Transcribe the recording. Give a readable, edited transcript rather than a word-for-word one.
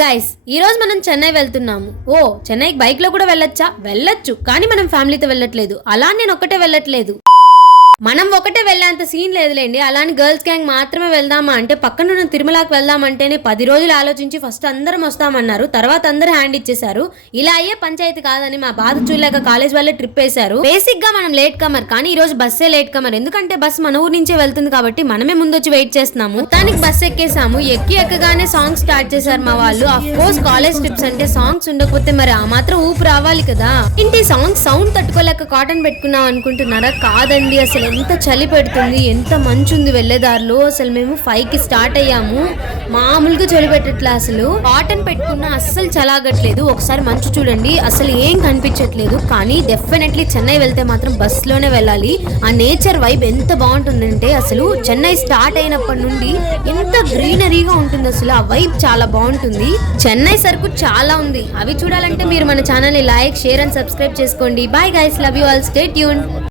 Guys ఈ రోజు మనం చెన్నై వెళ్తున్నాము. ఓ చెన్నైకి బైక్ లో కూడా వెళ్ళొచ్చా? వెళ్ళొచ్చు, కానీ మనం ఫ్యామిలీతో వెళ్ళట్లేదు. అలా నేను ఒక్కటే వెళ్ళట్లేదు. మనం ఒకటే వెళ్ళేంత సీన్ లేదులేండి. అలాని గర్ల్స్ గ్యాంగ్ మాత్రమే వెళ్దామా అంటే పక్కనున్న తిరుమలకి వెళ్దామంటేనే 10 రోజులు ఆలోచించి ఫస్ట్ అందరం వస్తామన్నారు. తర్వాత అందరూ హ్యాండ్ ఇచ్చేశారు. ఇలా అయ్యే పంచాయతీ కాదని మా బాధ చూడలేక కాలేజ్ వాళ్ళే ట్రిప్ వేశారు. బేసిక్ గా మనం లేట్ కమర్, కానీ ఈ రోజు బస్సే లేట్ కమర్. ఎందుకంటే బస్ మన ఊరు నుంచే వెళ్తుంది కాబట్టి మనమే ముందు వచ్చి వెయిట్ చేస్తున్నాము. దానికి బస్ ఎక్కేసాము. ఎక్కగానే సాంగ్ స్టార్ట్ చేశారు మా వాళ్ళు. ఆఫ్ కోర్స్ కాలేజ్ ట్రిప్స్ అంటే సాంగ్స్ ఉండకపోతే మరి ఆ మాత్రం ఊపు రావాలి కదా. ఇంటి సాంగ్ సౌండ్ తట్టుకోలేక కాటన్ పెట్టుకున్నాం అనుకుంటున్నారా? కాదండి, అసలు ఎంత చలి పెడుతుంది, ఎంత మంచు ఉంది వెళ్ళేదారిలో. అసలు మేము 5కి స్టార్ట్ అయ్యాము. మామూలుగా చలి పెట్టట్లే. అసలు కాటన్ పెట్టుకున్నా అస్సలు చలాగట్లేదు. ఒకసారి మంచు చూడండి, అసలు ఏం కనిపించట్లేదు. కానీ డెఫినెట్లీ చెన్నై వెళ్తే మాత్రం బస్ లోనే వెళ్ళాలి. ఆ నేచర్ వైబ్ ఎంత బాగుంటుందంటే అసలు చెన్నై స్టార్ట్ అయినప్పటి నుండి ఎంత గ్రీనరీగా ఉంటుంది. అసలు ఆ వైబ్ చాలా బాగుంటుంది. చెన్నై సరుకు చాలా ఉంది. అవి చూడాలంటే మీరు మన ఛానల్ ని లైక్, షేర్ అండ్ సబ్స్క్రైబ్ చేసుకోండి. Bye guys, love you all, stay tune.